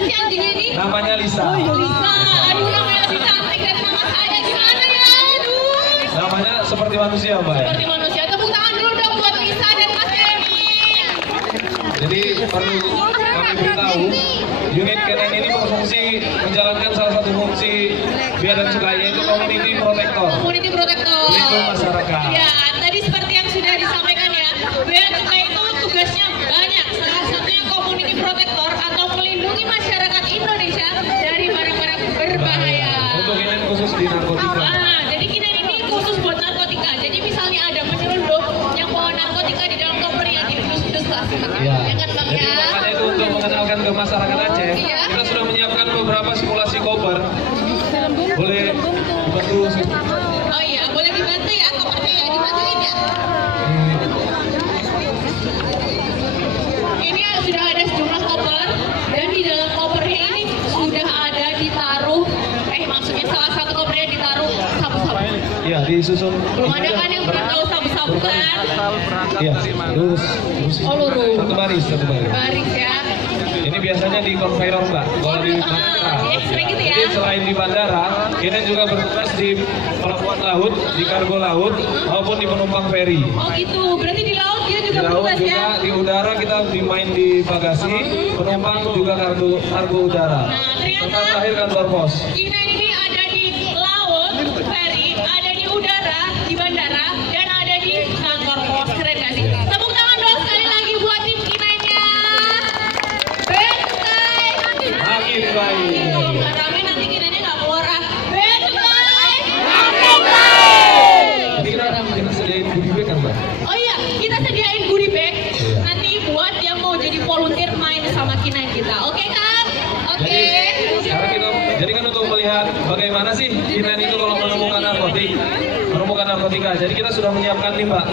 sih anjing ini? Namanya Lisa. Lisa, aduh namanya lebih cantik dari nama saya, gimana ya? Aduh. Namanya seperti manusia, Mbak ya? Seperti manusia, tepuk tangan dulu dong buat Lisa dan Mas Emi. Jadi perlu kami beritahu, unit K9 ini berfungsi menjalankan salah satu fungsi Bea dan Cukai, yaitu community protector. Community protector. Pelindung masyarakat. Ya, tadi seperti yang sudah disampaikan ya, Bea Cukai itu tugasnya banyak. Salah satunya community protector atau melindungi masyarakat Indonesia dari barang-barang berbahaya. Untuk ini khusus di narkotika. Jadi K9 ini khusus buat narkotika. Jadi misalnya ada penyelundup yang bawa narkotika di dalam kopernya, dilus-lus lah. Ya. Ya kan Bang Jadi ya? makanya itu untuk mengenalkan ke masyarakat Aceh, Iya. kita sudah menyiapkan beberapa simulasi koper. Boleh dibantu. Oh iya, boleh dibantu ya, kopernya ya, dibantuin ya. Ini sudah ada sejumlah koper dan di dalam kopernya ini sudah ada ditaruh, maksudnya salah satu kopernya ditaruh sabu-sabu. Iya, disusun. Belum ada kan yang pernah tahu sabu-sabu kan? Iya, lurus. Oh lurus. Satu baris. Baris ya. Ini biasanya di conveyor, Mbak. Kalau di bandara. Di X-ray gitu ya. Jadi selain di bandara, kita juga bertugas di pelabuhan laut, di kargo laut, maupun di penumpang feri. Oh gitu, berarti di laut dia Di juga laut bertugas juga, ya? di udara kita dimain di bagasi, penumpang juga kargo udara. Nah, ternyata Serta terakhir kantor pos. K9 ini ada di laut, ferry, ada di udara, di bandara, dan ada di kantor pos. Keren gak sih? Tepuk tangan dong sekali lagi buat tim K9-nya. Bea Cukai. Makin baik. Kalau nggak rame nanti K9-nya nggak keluar ah. Bea Cukai. Jadi kita sediain goodie bag kan, Mbak? Oh iya, kita sediain goodie bag. Iya. Nanti buat yang mau jadi volunteer main sama K9 kita. Oke kan? Oke. Jadi sekarang kita, jadi kan untuk melihat bagaimana sih K9 itu kalau menemukan narkotika. Jadi kita sudah menyiapkan nih, Mbak,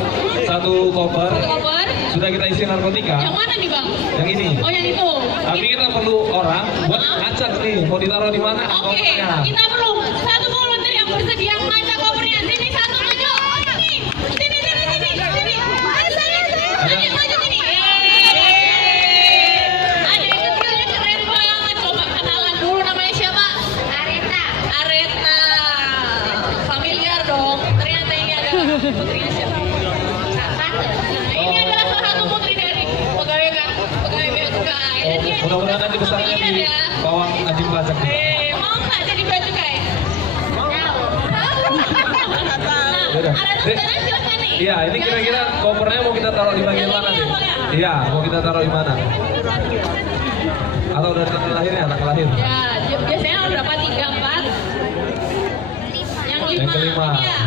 satu koper. Koper. Sudah kita isi narkotika. Yang mana nih Bang? Yang ini. Oh yang itu. Tapi kita perlu orang buat ngacak nih, mau ditaruh di mana Oke, kopernya. kita perlu satu volunteer yang bersedia ngajak kopernya. Sini satu maju. Sini. Maju sini. Ada yang kecilnya keren banget. Coba kenalan dulu namanya siapa? Areta. Familiar dong. Ternyata ini adalah putrinya siapa? Nah, ini adalah salah satu putri dari pegawai Bea Cukai. Dan dia Mudah-mudahan nanti besarnya familiar di ya. bawah anjing pajak. Mau nggak jadi Bea Cukai? Yaudah. Ada tulisannya silakan nih. Iya, ini kira-kira kopernya mau kita taruh di bagian mana nih? Iya, mau kita taruh di mana? Atau udah anak lahirnya, anak lahir? Ya, biasanya berapa? 3, 4? Yang kelima. Ini ya.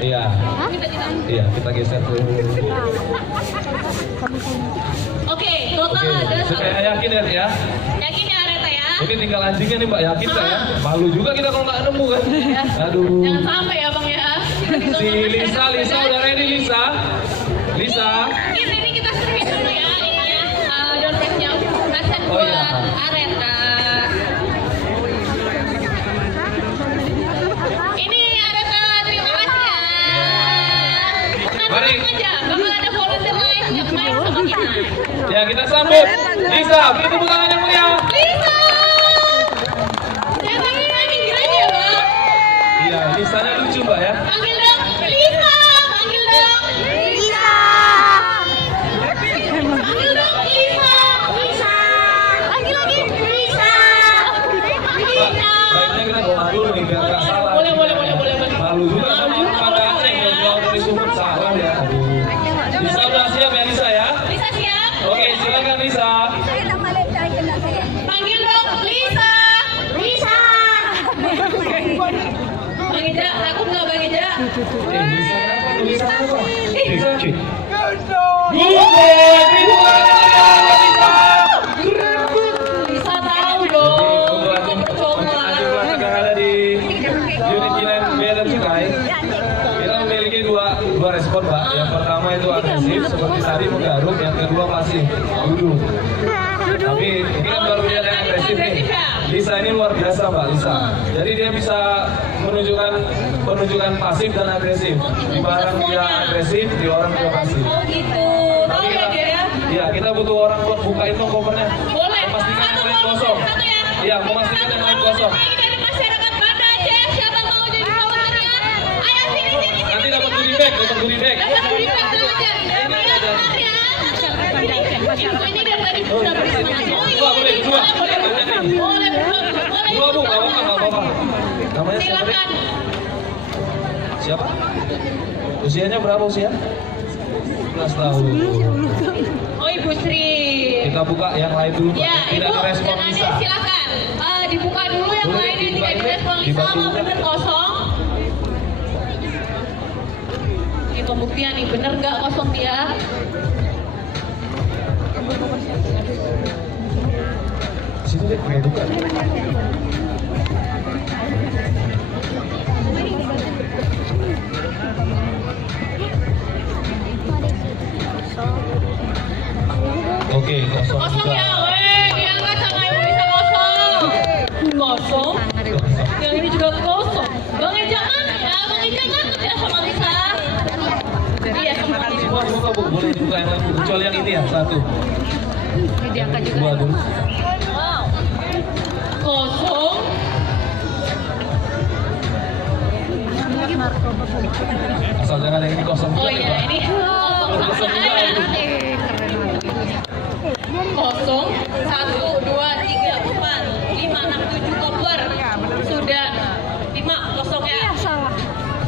Iya. Kita. Iya, kita geser dulu. Oke, total ada Supaya yakin ya. Yakin ya Areta ya? Ini tinggal anjingnya nih, Mbak, yakin nggak ya? Malu juga kita kalau nggak nemu kan? Ya. Aduh. Jangan sampai ya Bang ya. Si Lisa udah ready, Lisa. Ini kita servis dulu ya ininya. Dompetnya present Oh, buat iya. Areta. Ini Areta, terima kasih ya. Mari. Tenang aja, bakal ada volunteer lain yang main sama kita. Ya, kita sambut Lisa. Beri tepuk tangan yang meriah. Lisa! Ya tangannya minggir aja ya Bang. Iya, Lisanya lucu, Mbak ya. Panggil dong, Lisa! Panggil dong, Lisa! Panggil dong, Lisa! Panggil lagi, Lisa! Baiknya kita doa dulu nih biar nggak salah. Boleh. Malu juga sama pada Aceh yang jauh dari Sumut salah ya. Aduh. Lisa udah siap ya Lisa ya? Lisa siap? Oke, silakan Lisa. Panggil dong, Lisa! Bang Ija, takut nggak Bang Ija? Lisa apa tuh? Lisa apa? Lisa cuy. Lisa tahu dong, kok percuma. Yang ada di unit K9 Bea dan Cukai, kita memiliki dua respon, Pak. Yang pertama itu agresif, seperti tadi menggaruk. Yang kedua pasif, duduk. Tapi ini kan baru lihat yang agresif nih. Lisa ini luar biasa, Mbak Lisa. Jadi dia bisa menunjukkan pasif dan agresif. Di barang dia agresif, di orang dia pasif. Oh gitu, tahu ya dia ya? Iya, kita butuh orang buat bukain dong kopernya. Boleh, Pastikan yang satu lain volunteer. kosong. dapat goodie bag. Dapat goodie bag tenang aja. Ya, Mbak ya, tenang ya. Info ini dari tadi sudah bersama. Dua, boleh, dua. Boleh, boleh. Dua Bu, nggak apa-apa. Namanya siapa? Silakan. Siapa? Usianya berapa usia? 11 tahun. Oh, Ibu Sri. Kita buka yang lain dulu, Pak. Ya, Tidak Ibu respon dan bisa. Ade silakan. Dibuka dulu yang Boleh, lainnya tidak dibantu, direspon Lisa, dibantu. apa bener kosong? Ini pembuktian nih, bener nggak kosong dia? Sini deh, kayak buka. Oke, kosong Kosong juga. ya, weh, diangkat sama Ibu Lisa kosong. Kosong. Yang ini juga kosong. Bang Eja mana ya? Bang Eja ngangkat ya sama Lisa. Iya, sama Lisa. Semua dibuka, Bu. Boleh dibuka yang lain, Bu. Kecuali yang ini ya, satu. Diangkat juga. Dua dulu. Wow. Kosong. Asal jangan yang ini kosong juga. Oh ya, iya, Pak. ini kosong juga, ada. Bu. Kosong, 1, 2, 3, 4, 5, 6, 7 koper. Sudah 5 kosong ya. Iya, salah.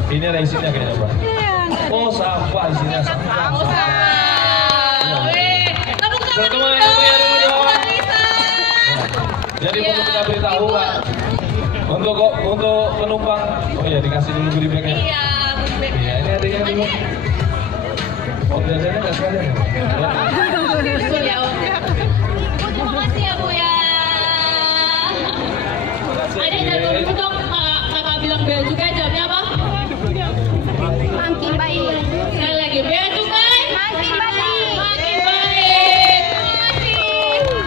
Ini ada isinya kayaknya, Pak. Oh, sampah isinya. Sampah. Oh, salah. Weh, tepuk tangan dulu Teman-teman, dong. yang dulu dong. Buat Lisa. Jadi Iya. perlu kita beritahu, Ibu. Pak. Untuk penumpang, oh iya dikasih dulu goodie bag-nya. Iya, Iya, ini adanya dulu. Oh, jajannya nggak sekalian ya? betul ya. Terima kasih ya Bu ya. Ada yang dulu dong, kakak bilang bea cukai jamnya apa? Makin baik. Sekali lagi, bea cukai. Makin baik. Makin baik. Terima kasih.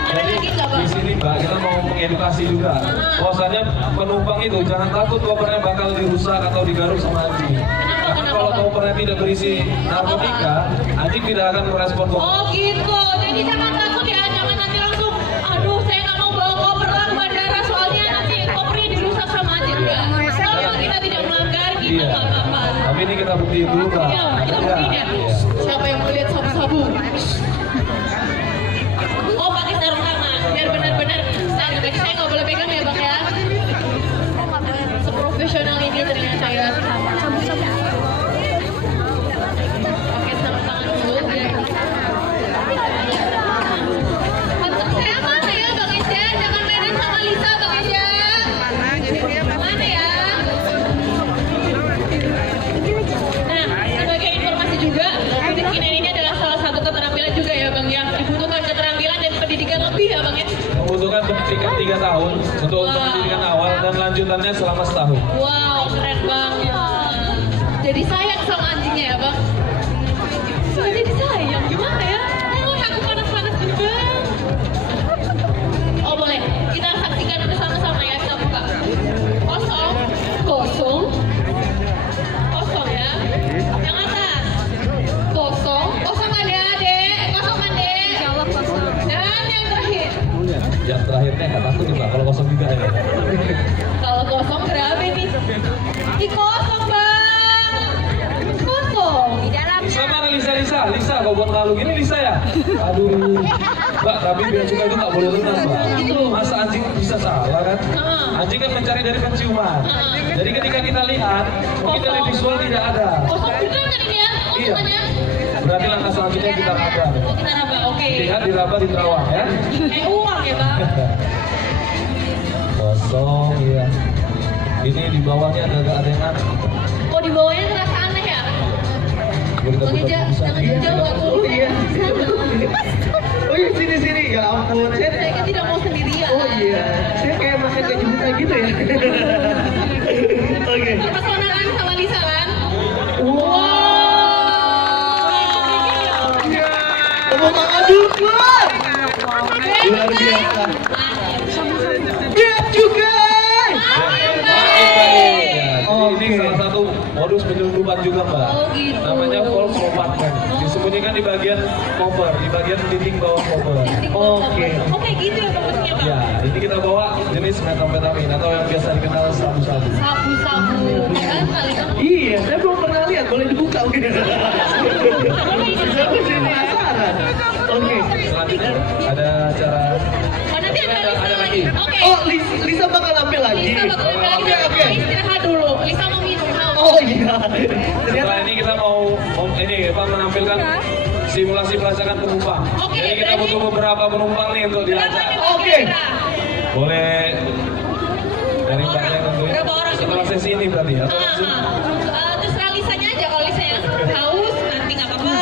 Ada lagi nggak Bang? Di sini Mbak, kita mau mengedukasi juga. Bahwasanya penumpang itu jangan takut kopernya bakal dirusak atau digaruk sama anjing. Karena kalau kopernya tidak berisi narkotika, anjing tidak akan merespon koper. Oh gitu, jadi jangan takut ya, jangan nanti langsung, aduh saya nggak mau bawa koper lah ke bandara soalnya nanti kopernya dirusak sama anjing ya. Selama kita tidak melanggar, kita Iya. nggak apa-apa. Tapi ini kita buktiin dulu, Pak. Iya, kita buktiin ya. Iya. Siapa yang mau lihat sabu-sabu? Oh pakai sarung tangan, biar benar-benar. Jadi saya nggak boleh pegang ya bang ya. Seprofesional ini ternyata ya. Pakai sarung tangan dulu biar. Untuk saya mana ya bang Isya? Jangan mainin sama Lisa bang Isya. Mana ya? Nah, sebagai informasi juga, bidikinan ini adalah salah satu keterampilan juga ya Bang ya. Dibutuhkan keterampilan dan pendidikan lebih ya Bang ya. Membutuhkan pendidikan 3 tahun untuk Wah. pendidikan awal dan lanjutannya selama setahun. Wow, keren banget. Jadi sayang sama anjingnya ya Bang. Jadi sayang, gimana ya? Oh, aku panas-panas gini Bang. Oh boleh, kita saksikan bersama-sama ya, kita buka. Kosong, kosong, kosong ya. Yang atas, kosong, kosong adek, kosong adek. Dan yang terakhir, Yang terakhirnya nggak takut nih, Mbak, kalau kosong juga ya. kalau kosong berapa nih? Di kosong Bang, kosong. Di dalam. Lisa mana Lisa, kau buat malu gini Lisa ya? Aduh, Mbak, tapi bea cukai itu nggak boleh lunas, Mbak. Masa anjing bisa salah kan? Anjing kan mencari dari penciuman. Jadi ketika kita lihat, mungkin dari visual tidak ada. Kosong bener kan ini ya? Iya. Kosangannya? Berarti langkah selanjutnya kita raba. Oh kita nambah, oke. Lihat diraba di terawang ya. Kayak uang ya Bang. Kosong ya. Ini di bawahnya ada yang aneh. Oh di bawahnya terasa aneh ya? Boleh kita Bang buka Eja, bisa. jangan jauh aku. Iya. Oh iya sini ya ampun. Saya kan tidak mau sendirian. Oh iya. Saya kayak makan gaji buta gitu ya. Oke. Perpesonaan sama Lisa kan? Wow. Iya. Tepuk tangan dulu. Luar biasa. Bea cukai. Makin Makin baik. baik. Ya, Oke. Ini salah satu modus penyelundupan juga, Mbak. Oh, gitu. Namanya false compartment. Disembunyikan di bagian cover, di bagian dinding bawah cover. Oke. Oh kayak gitu ya bagusnya Bang? Ya, ini kita bawa jenis metamfetamin atau yang biasa dikenal sabu-sabu. Sabu-sabu. Kan kali kan? Iya, saya belum pernah lihat boleh dibuka oke. Siapa sih penasaran? Oke. Selanjutnya ada acara. Oh nanti Ada lagi. Oke. Oh, Lisa bakal tampil lagi. Lisa bakal lagi. Oke, oke. Istirahat dulu. Lisa mau minum. Haus. Oh iya. Setelah ini kita mau ini apa menampilkan simulasi pelacakan penumpang. Oke, Jadi kita berarti- butuh beberapa penumpang nih untuk Berapa dilacak. nih, Oke. kira-kira? Boleh dari mbaknya tentunya. Berapa orang? Setelah sesi ini berarti ya? Atau langsung? Terserah Lisanya aja. Kalau Lisanya haus nanti nggak apa-apa.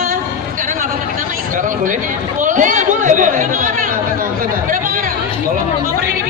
Sekarang nggak apa-apa kita mah ikut. Sekarang boleh? Boleh. Boleh. Berapa orang? Tenang. Berapa orang? Tolong. Nomornya dibikin.